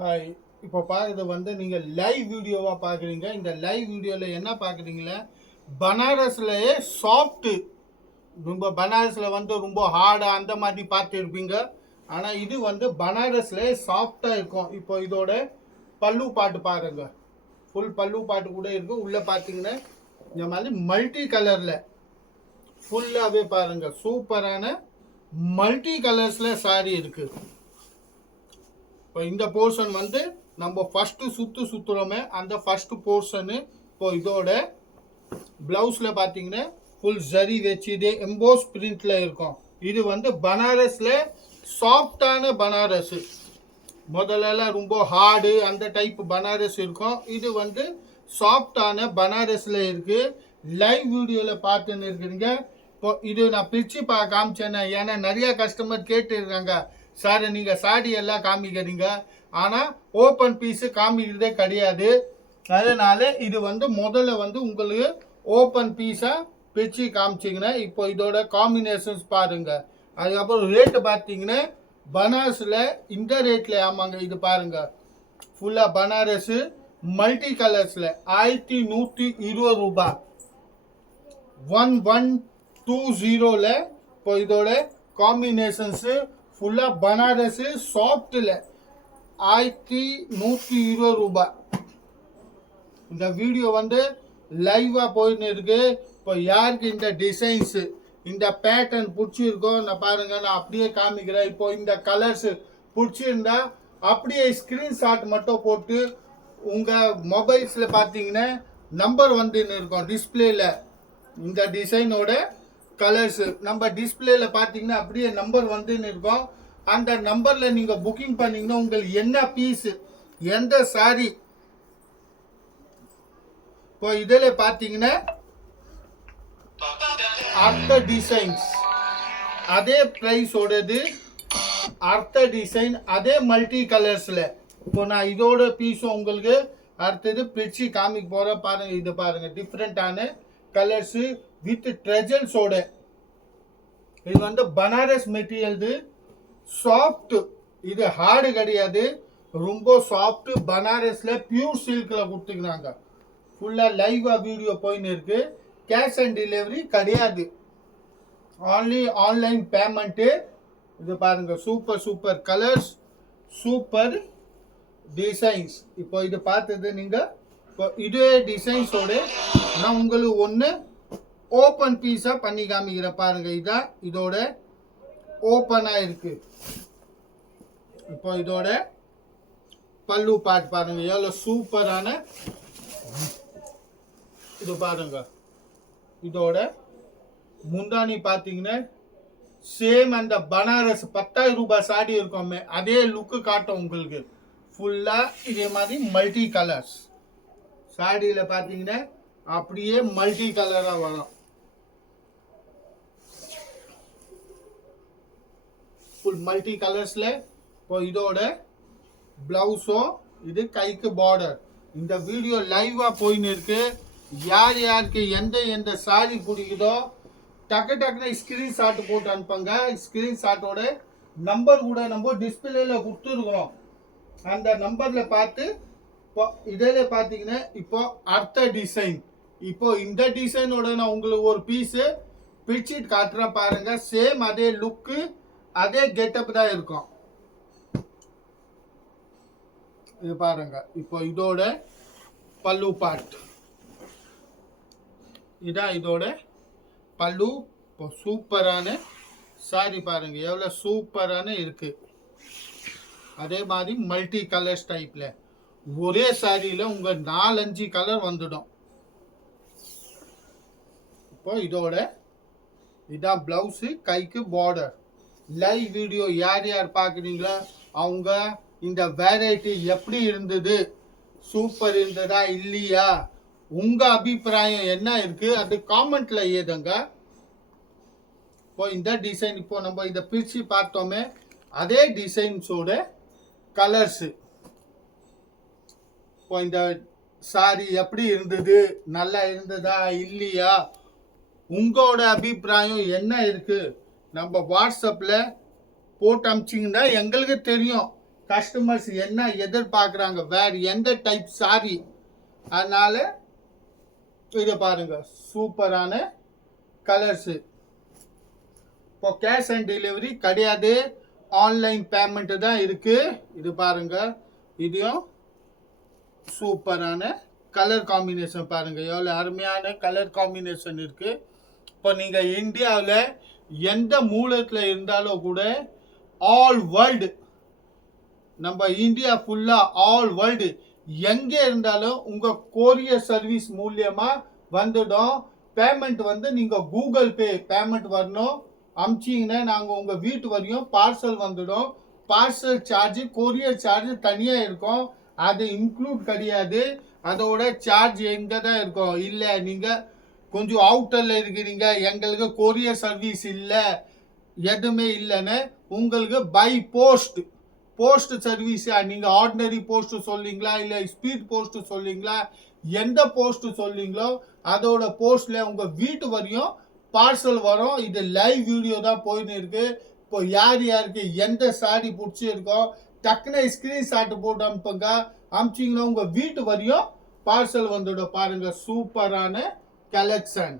Hi. இப்போ பார்க்குறது வந்து நீங்கள் லைவ் வீடியோவாக பார்க்குறீங்க. இந்த லைவ் வீடியோவில் என்ன பார்க்குறீங்களா, பனாரஸ்லையே சாஃப்ட்டு. ரொம்ப பனாரஸில் வந்து ரொம்ப ஹார்டாக அந்த மாதிரி பார்த்துருப்பீங்க. ஆனால் இது வந்து பனாரஸ்லேயே சாஃப்டாக இருக்கும். இப்போ இதோட பல்லு பாட்டு பாருங்க. ஃபுல் பல்லு பாட்டு கூட இருக்குது. உள்ளே பார்த்தீங்கன்னா இந்த மாதிரி மல்டி கலரில் ஃபுல்லாகவே பாருங்கள். சூப்பரான மல்டி கலர்ஸில் சாரி இருக்குது. இப்போ இந்த போர்ஷன் வந்து நம்ம ஃபஸ்ட்டு சுற்றுறோமே அந்த ஃபஸ்ட்டு போர்ஷனு. இப்போ இதோட ப்ளவுஸில் பார்த்தீங்கன்னா ஃபுல் ஜரி வச்சு இதே எம்போஸ் பிரிண்டில் இருக்கும். இது வந்து பனாரஸில் சாஃப்டான பனாரஸு. முதல்லலாம் ரொம்ப ஹார்டு அந்த டைப் பனாரஸ் இருக்கும். இது வந்து சாஃப்டான பனாரஸில் இருக்குது. லைவ் வீடியோவில் பார்த்துன்னு இருக்கிறீங்க. இப்போ இது நான் பிரித்து காமிச்சேன்னா, ஏன்னா நிறையா கஸ்டமர் கேட்டுருக்காங்க, சார் நீங்கள் சாரி எல்லாம் காமிக்கிறீங்க ஆனால் ஓப்பன் பீஸு காமிக்கிறதே கிடையாது. அதனால இது வந்து முதல்ல வந்து உங்களுக்கு ஓப்பன் பீஸாக பிரித்து காமிச்சிங்கன்னா இப்போ இதோட காம்பினேஷன்ஸ் பாருங்கள். அதுக்கப்புறம் ரேட்டு பார்த்தீங்கன்னா பனாரஸில் இந்த ரேட்டில், ஆமாங்க இது பாருங்கள், ஃபுல்லாக பனாரஸு மல்டி கலர்ஸில் 1120 ரூபா 1120. இப்போ இதோட காம்பினேஷன்ஸு ஃபுல்லாக பனாரஸு சாஃப்டில் 1120 ரூபாய். இந்த வீடியோ வந்து லைவாக போயின்னு இருக்கு. இப்போ யாருக்கு இந்த டிசைன்ஸு இந்த பேட்டர்ன் பிடிச்சிருக்கோ நான் பாருங்கள், நான் அப்படியே காமிக்கிறேன். இப்போ இந்த கலர்ஸு பிடிச்சிருந்தா அப்படியே ஸ்க்ரீன்ஷாட் மட்டும் போட்டு உங்கள் மொபைல்ஸில் பார்த்தீங்கன்னா நம்பர் வந்துன்னு இருக்கும் டிஸ்பிளேயில். இந்த டிசைனோட கலர்ஸு நம்ம டிஸ்பிளேல பார்த்தீங்கன்னா அப்படியே நம்பர் வந்துன்னு இருக்கும். அந்த நம்பரில் நீங்கள் புக்கிங் பண்ணிங்கன்னா உங்களுக்கு என்ன பீஸு எந்த சாரி. இப்போ இதில் பார்த்தீங்கன்னா அர்த்த டிசைன்ஸ் அதே ப்ரைஸோடது, அர்த்த டிசைன் அதே மல்டி கலர்ஸில். இப்போ நான் இதோட பீஸும் உங்களுக்கு அடுத்தது பிரிச்சு காமிக்க போகிறேன். பாருங்கள், இது பாருங்கள், டிஃப்ரெண்ட்டான கலர்ஸு வித் ட்ரெஜல்ஸோட. இது வந்து பனாரஸ் மெட்டீரியல், சாஃப்ட். இது ஹார்டு கிடையாது, ரொம்ப சாஃப்ட். பனாரஸில் பியூர் சில்கில் கொடுத்துக்கிறாங்க. ஃபுல்லாக லைவாக வீடியோ போயின்னு இருக்கு. கேஷ் ஆன் டெலிவரி கிடையாது, ஆன்லி ஆன்லைன் பேமெண்ட்டு. இது பாருங்கள், super super colours, super designs. இப்போ இது பார்த்தது நீங்கள். இப்போ இதே டிசைன்ஸோட நான் உங்களுக்கு ஒன்று ஓப்பன் பீஸாக பண்ணி காமிக்கிறேன். பாருங்கள், இதான் இதோட ஓப்பனாக இருக்கு. இப்போ இதோட பல்லு பாட்டு பாருங்க, எவ்வளோ சூப்பரான. இது பாருங்க, இதோட முந்தானி பார்த்தீங்கன்னா சேம் அந்த பனாரஸ் 10,000 ரூபாய் சாடி இருக்கோமே அதே லுக்கு காட்டும் உங்களுக்கு. ஃபுல்லாக இதே மாதிரி மல்டி கலர்ஸ் சாடியில் பார்த்தீங்கன்னா அப்படியே மல்டி கலராக வரும். ஃபுல் மல்டி கலர்ஸில். இப்போ இதோட ப்ளவுஸும் இது கைக்கு பார்டர். இந்த வீடியோ லைவாக போயின்னு இருக்கு. யார் யாருக்கு எந்த எந்த சாரி பிடிக்குதோ டக்குன்னு ஸ்க்ரீன்ஷாட் போட்டு அனுப்புங்க. ஸ்க்ரீன்ஷாட்டோட நம்பர் கூட நம்ம டிஸ்பிளேல கொடுத்துருக்குறோம். அந்த நம்பரில் பார்த்து இப்போ இதில் பார்த்தீங்கன்னா இப்போ அர்த்த டிசைன். இப்போ இந்த டிசைனோட நான் உங்களுக்கு ஒரு பீஸு பிரிச்சுட்டு காட்டுறேன் பாருங்க. சேம் அதே லுக்கு அதே கெட்டப் தான் இருக்கும். இது பாருங்க, இப்போ இதோட பல்லு பாட், இதான் இதோட பல்லு. இப்போ சூப்பரான சாரி பாருங்க, எவ்வளோ சூப்பரான இருக்கு. அதே மாதிரி மல்டி கலர்ஸ் டைப்ல ஒரே சாரியில் உங்கள் 4-5 கலர் வந்துடும். இப்போ இதோட இதான் ப்ளவுஸு, கைக்கு பார்டர். லைவ் வீடியோ யார் யார் பார்க்குறீங்களோ அவங்க இந்த வெரைட்டி எப்படி இருந்தது, சூப்பர் இருந்ததா இல்லையா, உங்கள் அபிப்பிராயம் என்ன இருக்குது அது காமெண்ட்டில் ஏதுங்க. இப்போ இந்த டிசைன் இப்போ நம்ம இந்த பிரித்து பார்த்தோமே அதே டிசைன்ஸோட கலர்ஸு. இப்போ இந்த சாரி எப்படி இருந்தது, நல்லா இருந்ததா இல்லையா, உங்களோட அபிப்பிராயம் என்ன இருக்குது நம்ம வாட்ஸ்அப்பில் போட்டு அனுப்பிச்சிங்கன்னா எங்களுக்கு தெரியும். கஸ்டமர்ஸ் என்ன எதிர்பார்க்குறாங்க, வேறு எந்த டைப் சாரி. அதனால இதை பாருங்க, சூப்பரான கலர்ஸு. இப்போ கேஷ் ஆன் டெலிவரி கிடையாது, ஆன்லைன் பேமெண்ட்டு தான் இருக்குது. இது பாருங்க, இதையும் சூப்பரான கலர் காம்பினேஷன் பாருங்கள், எவ்வளோ அருமையான கலர் காம்பினேஷன் இருக்குது. இப்போ நீங்கள் இந்தியாவில் எந்த மூலத்தில் இருந்தாலும் கூட ஆல் வேர்ல்டு, நம்ம இந்தியா ஃபுல்லாக ஆல் வேர்ல்டு எங்கே இருந்தாலும் உங்கள் கொரியர் சர்வீஸ் மூலியமாக வந்துடும். பேமெண்ட் வந்து நீங்கள் கூகுள் பே பேமெண்ட் வரணும், அமிச்சிங்கன்னா நாங்கள் உங்கள் வீட்டு வரையும் பார்சல் வந்துடும். பார்சல் சார்ஜ் கொரியர் சார்ஜ் தனியாக இருக்கும், அது இன்க்ளூட் கிடையாது. அதோட சார்ஜ் எங்கே தான் இருக்கும். இல்லை நீங்கள் கொஞ்சம் அவுட்டரில் இருக்கிறீங்க, எங்களுக்கு கொரியர் சர்வீஸ் இல்லை, எதுவுமே இல்லைன்னு உங்களுக்கு பை போஸ்ட் சர்வீஸா, நீங்கள் ஆர்டினரி போஸ்ட்டு சொல்லிங்களா இல்லை ஸ்பீட் போஸ்ட்டு சொல்லிங்களா, எந்த போஸ்ட்டு சொல்லிங்களோ அதோட போஸ்ட்டில் உங்கள் வீட்டு வரையும் பார்சல் வரும். இது லைவ் வீடியோ தான் போயின்னு இருக்கு. இப்போ யார் யாருக்கு எந்த சாரி பிடிச்சிருக்கோ டக்குன்னு ஸ்க்ரீன்ஷாட் போட்டு அனுப்புங்க, அனுப்பிச்சிங்கன்னா உங்கள் வீட்டு வரையும் பார்சல் வந்துடும். பாருங்கள், சூப்பரான கலெக்ஷன்.